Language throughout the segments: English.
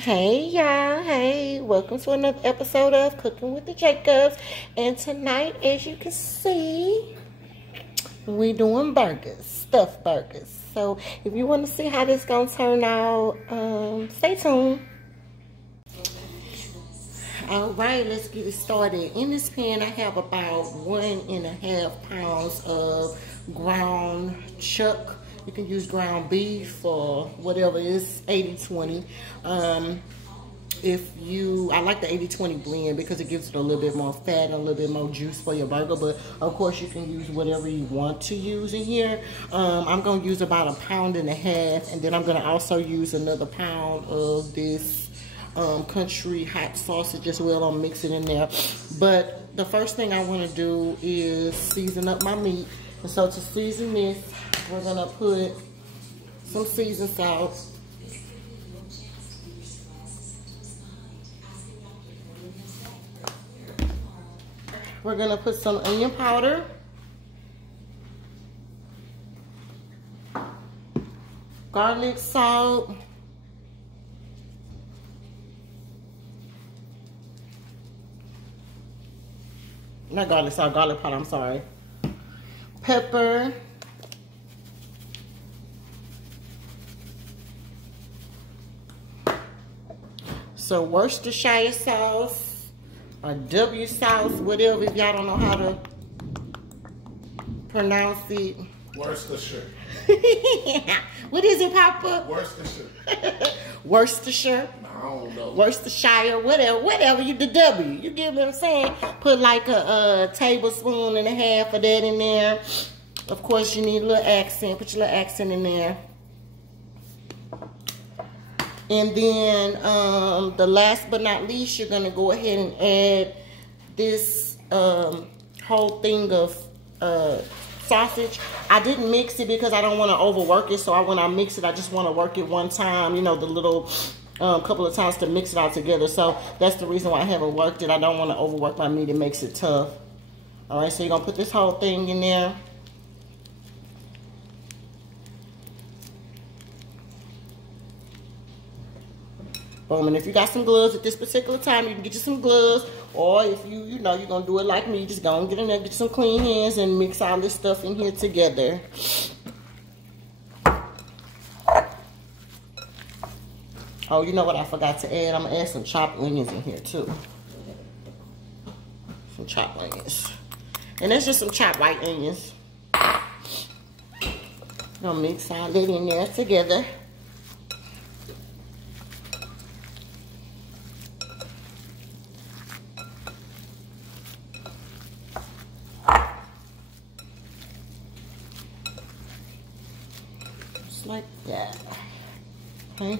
Hey y'all, hey, welcome to another episode of Cooking with the Jacobs. And tonight, as you can see, we doing burgers, stuffed burgers. So if you want to see how this gonna turn out, stay tuned. All right, let's get it started. In this pan, I have about 1.5 pounds of ground chuck. You can use ground beef or whatever. It's 80-20. I like the 80-20 blend because it gives it a little bit more fat and a little bit more juice for your burger. But of course, you can use whatever you want to use in here. I'm gonna use about 1.5 pounds, and then I'm gonna also use another pound of this country hot sausage as well. I'll mix it in there. But the first thing I want to do is season up my meat. And so to season this, we're gonna put some seasoned salt. We're gonna put some onion powder. Garlic salt. Not garlic salt, garlic powder, I'm sorry. Pepper. So Worcestershire sauce or W sauce, whatever, if y'all don't know how to pronounce it. Worcestershire. What is it, Papa? Worcestershire. Worcestershire. I don't know. Worcestershire, whatever, you the W. You get what I'm saying? Put like a tablespoon and a half of that in there. Of course, you need a little accent. Put your little accent in there. And then the last but not least, you're gonna go ahead and add this whole thing of sausage. I didn't mix it because I don't want to overwork it. So when I mix it, I just want to work it one time. You know, the little couple of times to mix it all together. So that's the reason why I haven't worked it. I don't want to overwork my meat. It makes it tough. All right, so you're gonna put this whole thing in there. Boom. And if you got some gloves at this particular time, you can get you some gloves. Or if you know, you're going to do it like me, just go and get in there, get some clean hands and mix all this stuff in here together. Oh, you know what I forgot to add? I'm going to add some chopped onions in here too. Some chopped onions. And that's just some chopped white onions. Going to mix all that in there together. Like that. Okay.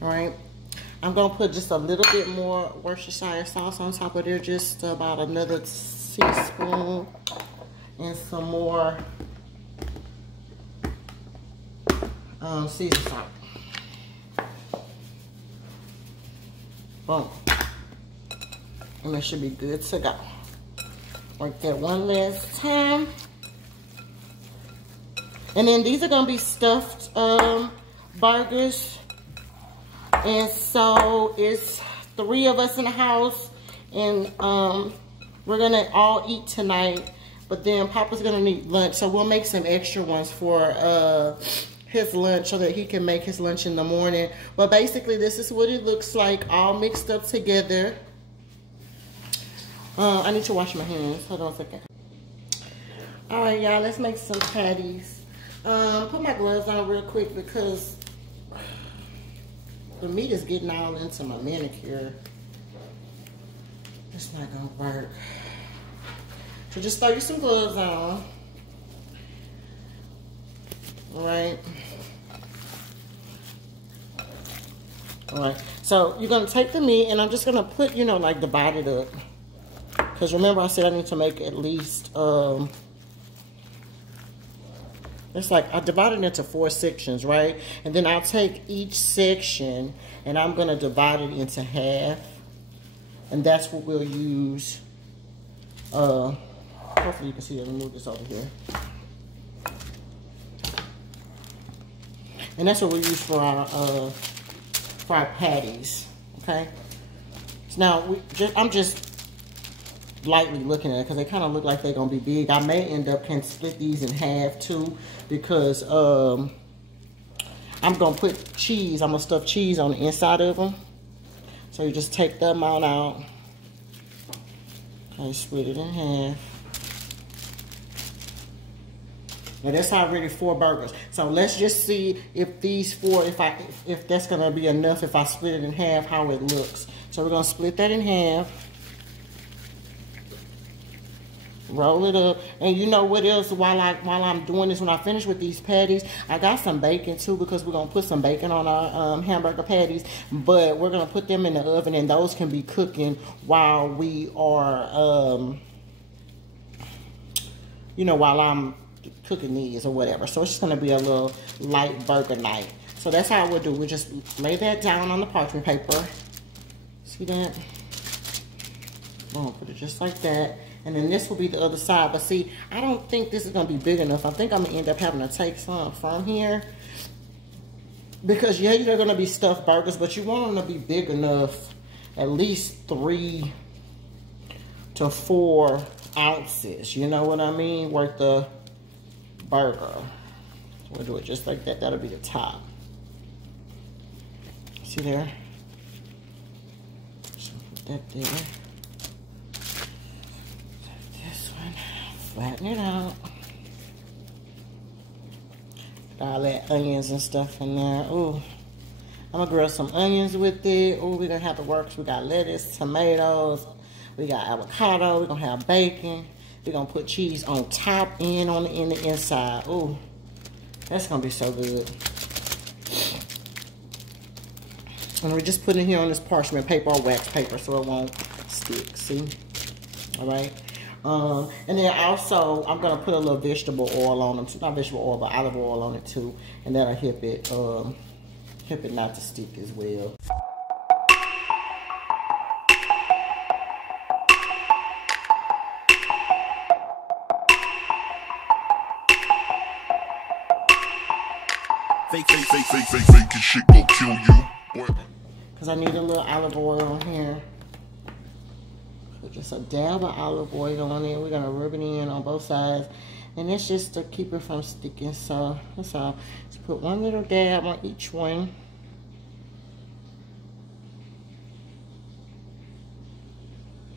All right. I'm gonna put just a little bit more Worcestershire sauce on top of there, just about another teaspoon, and some more seasoned salt. Boom. And that should be good to go. Work that one last time. And then these are gonna be stuffed burgers. And so it's 3 of us in the house, and we're gonna all eat tonight. But then Papa's gonna need lunch, so we'll make some extra ones for his lunch so that he can make his lunch in the morning. But basically, this is what it looks like, all mixed up together. I need to wash my hands. Hold on a second. All right, y'all, let's make some patties. Put my gloves on real quick because the meat is getting all into my manicure. It's not gonna work. So just throw you some gloves on. All right. All right. So you're gonna take the meat, and I'm just gonna put, you know, like divide it up. Because remember, I said I need to make at least it's like I divided it into 4 sections, right? And then I'll take each section and I'm gonna divide it into half. And that's what we'll use Hopefully you can see that. Let me move this over here. And that's what we use for our patties, okay? So now, I'm just lightly looking at it because they kind of look like they're going to be big. I may end up can split these in half too because I'm going to put cheese. I'm going to stuff cheese on the inside of them. So you just take the amount out. Okay, split it in half. Now that's already 4 burgers. So let's just see if these 4, if that's gonna be enough if I split it in half, how it looks. So we're gonna split that in half. Roll it up. And you know what else, while I'm doing this, when I finish with these patties, I got some bacon too, because we're gonna put some bacon on our hamburger patties, but we're gonna put them in the oven and those can be cooking while we are you know, while I'm cooking these or whatever. So it's just gonna be a little light burger night. So that's how we'll do. We'll just lay that down on the parchment paper. See that? Boom, put it just like that. And then this will be the other side. But see, I don't think this is gonna be big enough. I think I'm gonna end up having to take some from here. Because yeah, they're gonna be stuffed burgers, but you want them to be big enough, at least 3 to 4 ounces. You know what I mean? Worth of burger. So we'll do it just like that. That'll be the top. See there? So put that there. This one, flatten it out. Put all that onions and stuff in there. Ooh, I'm gonna grill some onions with it. Ooh, we're gonna have the works. We got lettuce, tomatoes, we got avocado, we're gonna have bacon. We're gonna put cheese on top and on the inside. Ooh, that's gonna be so good. And we just put it here on this parchment paper or wax paper so it won't stick, see? All right. And then also, I'm gonna put a little vegetable oil on them too. Not vegetable oil, but olive oil on it too. And that'll help it not to stick as well. Fake this shit gon' kill you. Because I need a little olive oil on here. Put just a dab of olive oil on it. We're going to rub it in on both sides. And that's just to keep it from sticking. So that's all. Just put one little dab on each one.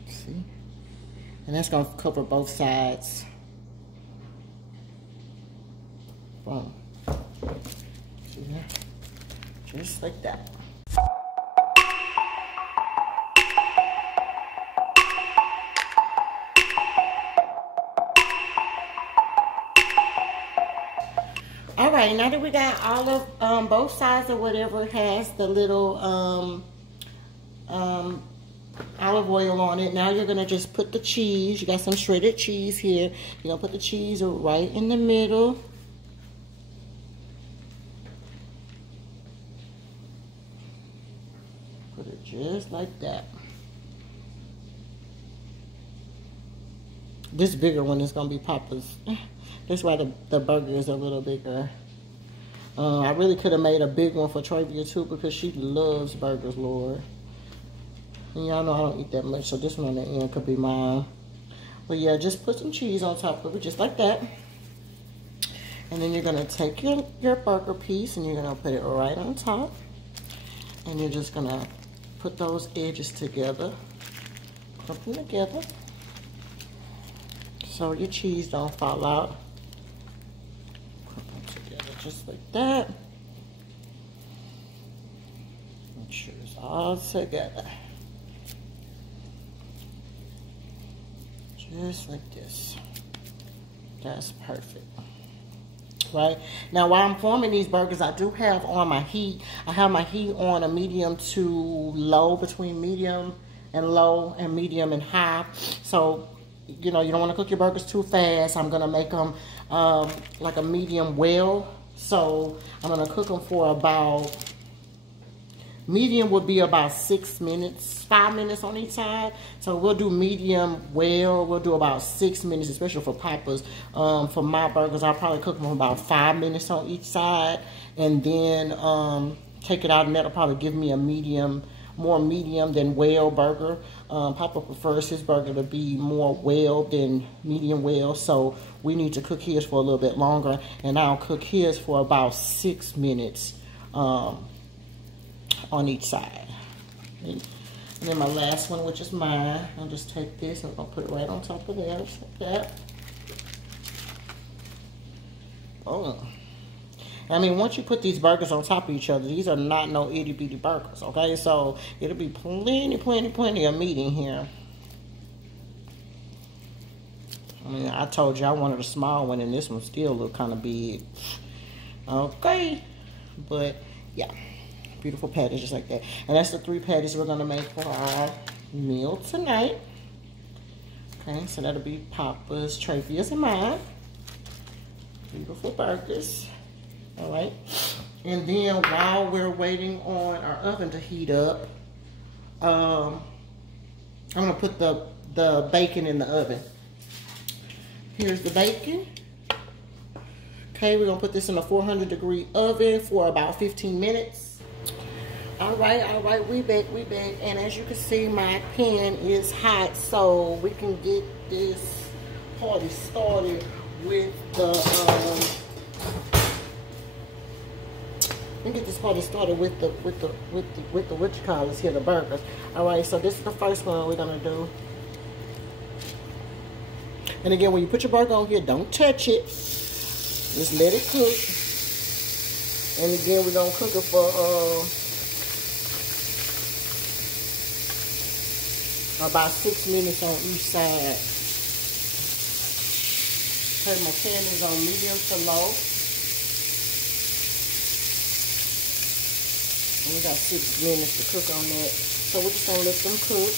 See? And that's going to cover both sides. Boom. Just like that. All right, now that we got all of both sides or whatever has the little olive oil on it, now you're gonna just put the cheese. You got some shredded cheese here. You're gonna put the cheese right in the middle. Put it just like that. This bigger one is gonna be Papa's. That's why the burger is a little bigger. I really could have made a big one for Travia too because she loves burgers, Lord. And y'all know I don't eat that much, so this one on the end could be mine. But yeah, just put some cheese on top of it, just like that. And then you're gonna take your burger piece and you're gonna put it right on top. And you're just gonna put those edges together, put them together, so your cheese don't fall out. Put them together just like that. Make sure it's all together. Just like this. That's perfect. Right now, while I'm forming these burgers, I do have on my heat. I have my heat on a medium to low, between medium and low and medium and high. So, you know, you don't want to cook your burgers too fast. I'm gonna make them like a medium well. So I'm gonna cook them for about Medium would be about 6 minutes, 5 minutes on each side. So we'll do medium well. We'll do about 6 minutes, especially for Papa's. For my burgers, I'll probably cook them about 5 minutes on each side. And then take it out, and that'll probably give me a medium, more medium than well burger. Papa prefers his burger to be more well than medium well. So we need to cook his for a little bit longer. And I'll cook his for about 6 minutes. On each side. And then my last one, which is mine, I'll just take this and I'll put it right on top of there, just like that. Oh, I mean, once you put these burgers on top of each other, these are not no itty bitty burgers, okay? So it'll be plenty of meat in here. I mean, I told you I wanted a small one, and this one still look kind of big. Okay, but yeah. Beautiful patties just like that. And that's the 3 patties we're gonna make for our meal tonight. Okay, so that'll be Papa's, Travia's, and mine. Beautiful burgers. All right. And then while we're waiting on our oven to heat up, I'm gonna put the bacon in the oven. Here's the bacon. Okay, we're gonna put this in a 400-degree oven for about 15 minutes. All right, we back. And as you can see, my pan is hot, so we can get this party started with the, what you call this here, the burgers. All right, so this is the first one we're gonna do. And again, when you put your burger on here, don't touch it. Just let it cook. And again, we're gonna cook it for, about 6 minutes on each side. Okay, my pan is on medium to low. And we got 6 minutes to cook on that. So we're just gonna let them cook.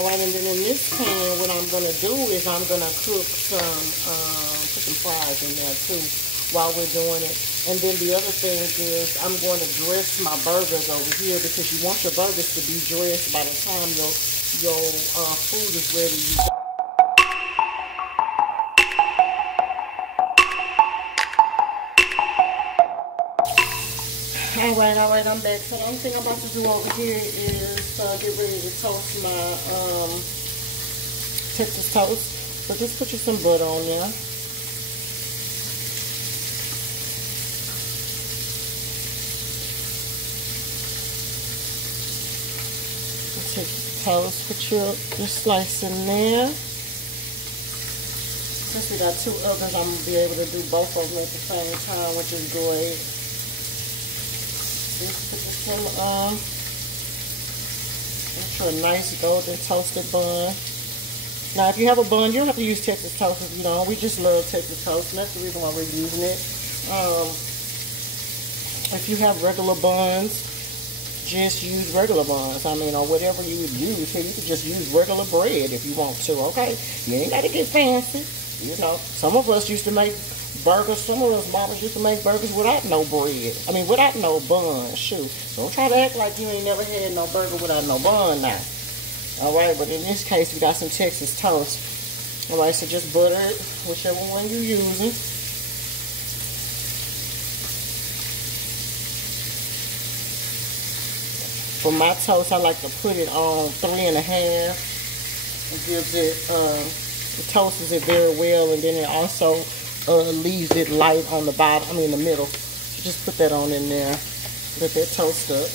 All right, and then in this pan, what I'm gonna do is I'm gonna cook some, put some fries in there too while we're doing it. And then the other thing is I'm going to dress my burgers over here, because you want your burgers to be dressed by the time your food is ready. All right, I'm back. So the only thing I'm about to do over here is get ready to toast my Texas toast. So just put you some butter on there. Take the toast, put your slice in there. Since we got 2 ovens, I'm gonna be able to do both of them at the same time, which is great. Just put this one make sure a nice golden toasted bun. Now, if you have a bun, you don't have to use Texas toast if you don't. We just love Texas toast, and that's the reason why we're using it. If you have regular buns, just use regular buns. I mean, or whatever you would use here. You could just use regular bread if you want to, okay? You ain't got to get fancy. You know, some of us used to make burgers. Some of us mamas used to make burgers without no bread. I mean, without no bun. Shoot. Don't try to act like you ain't never had no burger without no bun now. All right, but in this case, we got some Texas toast. All right, so just butter it, whichever one you're using. For my toast, I like to put it on 3.5. It gives it, it toasts it very well, and then it also leaves it light on the bottom, I mean the middle. So just put that on in there. Let that toast up.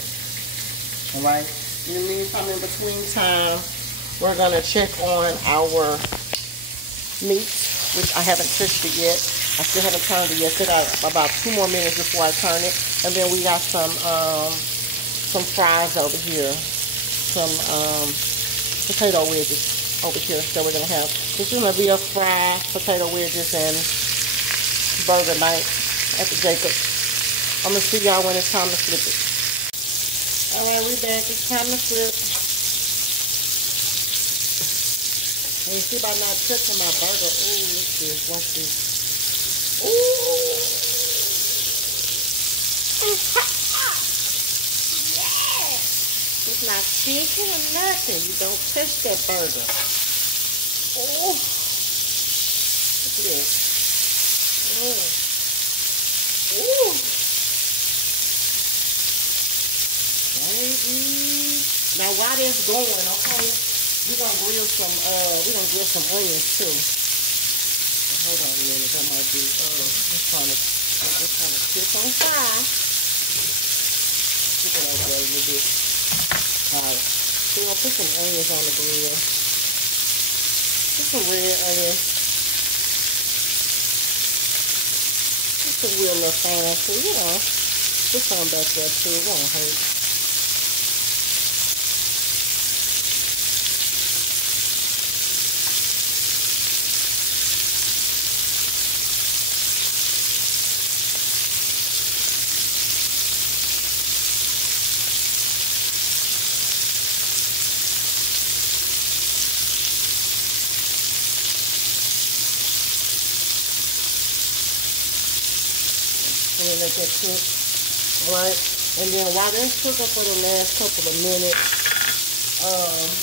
All right. In the meantime, in between time, we're gonna check on our meat, which I haven't touched it yet. I still haven't turned it yet. Still got about 2 more minutes before I turn it. And then we got some fries over here, some potato wedges over here that we're gonna have. This is gonna be a fried potato wedges and burger night at the Jacobs. I'm gonna see y'all when it's time to flip it. All right, we back. It's time to flip. And you see by not touching my burger. Ooh, what's this? What's this? Ooh. Yes! It's not sticking or nothing. You don't touch that burger. Oh, look at that. Ooh. Baby. Now while that's going, okay, we're gonna grill some onions too. Hold on a minute, that might be I'm trying to kick on fire. Look at that a little bit. Alright. So we're gonna put some onions on the grill. Put some red onions. Just a real little fancy, you know. Put some back there too, it won't hurt. And then let that cook, alright? And then while that's cooking for the last couple of minutes, alright?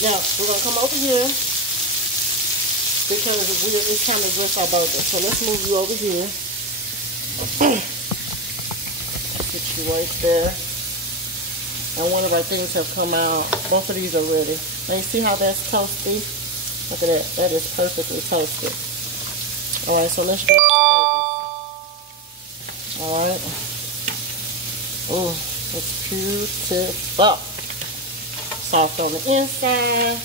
Now, we're going to come over here because it's time to dress our burger. So let's move you over here. Put you right there. And one of our things have come out. Both of these are ready. Now you see how that's toasty? Look at that. That is perfectly toasted. Alright, so let's dress some burgers. Alright. Oh, that's beautiful. Soft on the inside.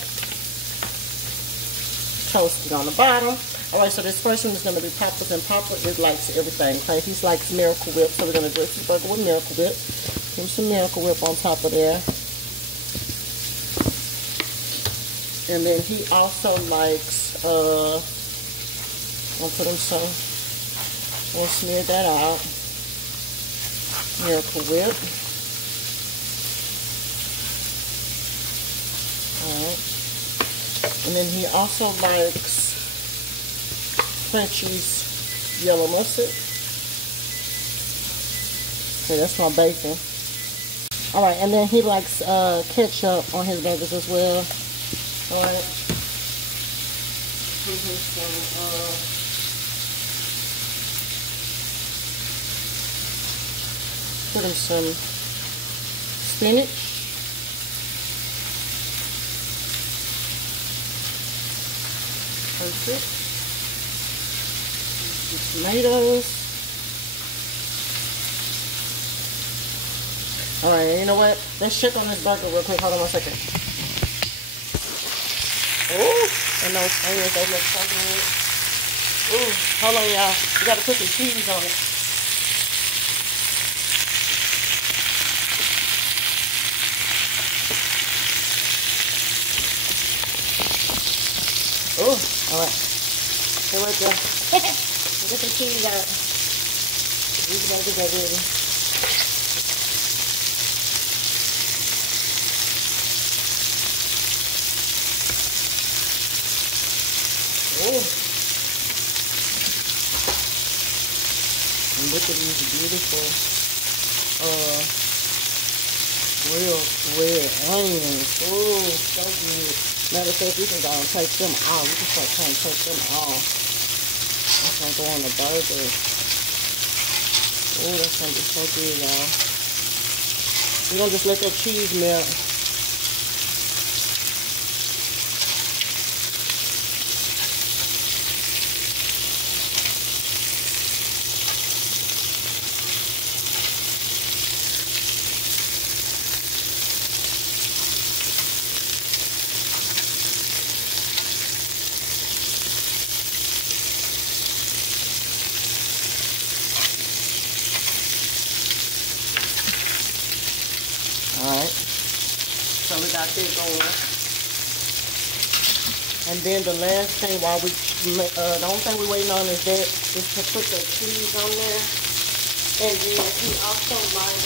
Toasted on the bottom. Alright, so this first one is going to be Papa's, and Papa likes everything. Okay? He likes Miracle Whip, so we're going to dress his burger with Miracle Whip. Give him some Miracle Whip on top of there. And then he also likes, I'll put him some, we'll smear that out. Miracle Whip. Alright. And then he also likes Frenchie's yellow mustard. Okay, that's my bacon. Alright, and then he likes ketchup on his burgers as well. Alright. Put him some spinach. Perfect. Tomatoes. Alright, you know what? Let's check on this burger real quick. Hold on one second. Ooh, and those onions, they look so good. Ooh, hold on, y'all. You gotta put some cheese on it. Ooh, alright. Stay right there. Get the cheese out. These burgers are ready. Ooh. And look at these beautiful real red onions. Ooh, so good. Matter of fact, we can go and take them off. We can start trying to take them off. That's gonna go on the burger. Ooh, that's gonna be so good, y'all. We're gonna just let that cheese melt. Alright, so we got that going. And then the last thing while we, the only thing we're waiting on is that, is to put the cheese on there. And then he also likes,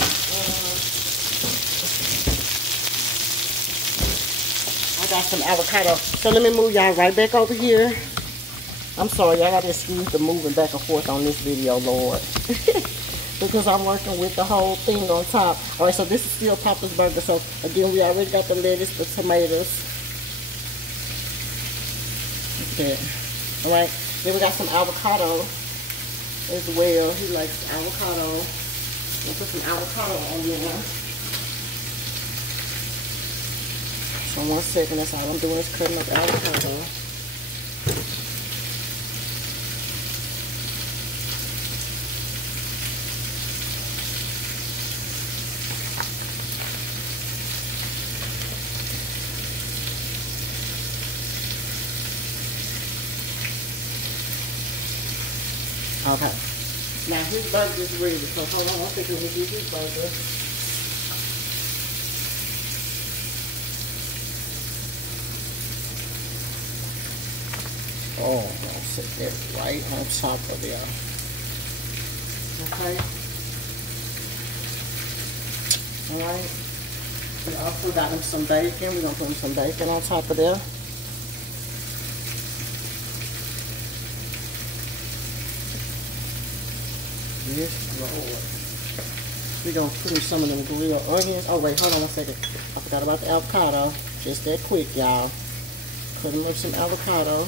I got some avocado. So let me move y'all right back over here. I'm sorry, y'all gotta excuse the moving back and forth on this video, Lord. Because I'm working with the whole thing on top. Alright, so this is still Papa's Burger. So again, we already got the lettuce, the tomatoes. Okay. Alright, then we got some avocado as well. He likes avocado. We'll put some avocado on there. So 1 second, that's all I'm doing is cutting up avocado. Okay. Now his burger is ready, so hold on 1 second, let me get his burger. Oh, I'll sit that right on top of there. Okay. Alright. We also got him some bacon. We're going to put him some bacon on top of there. Yes, Lord. We're going to put in some of them grilled onions. Oh, wait, hold on 1 second. I forgot about the avocado. Just that quick, y'all. Putting up some avocado.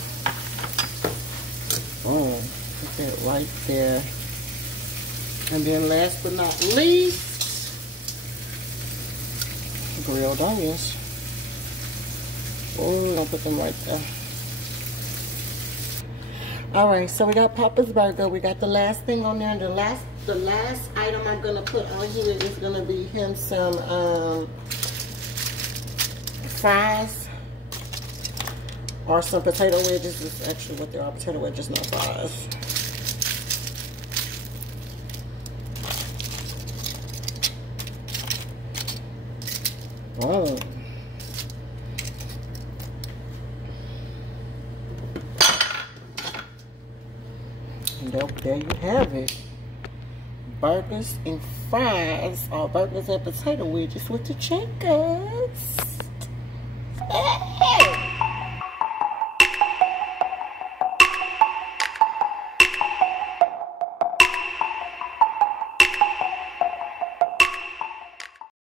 Boom. Put that right there. And then last but not least, grilled onions. Oh, we're going to put them right there. Alright, so we got Papa's Burger. We got the last thing on there. And the last item I'm going to put on here is going to be him some fries. Or some potato wedges. This is actually what they are. Potato wedges, not fries. Oh. There you have it. Burgers and fries, or burgers and potato wedges with the chickens.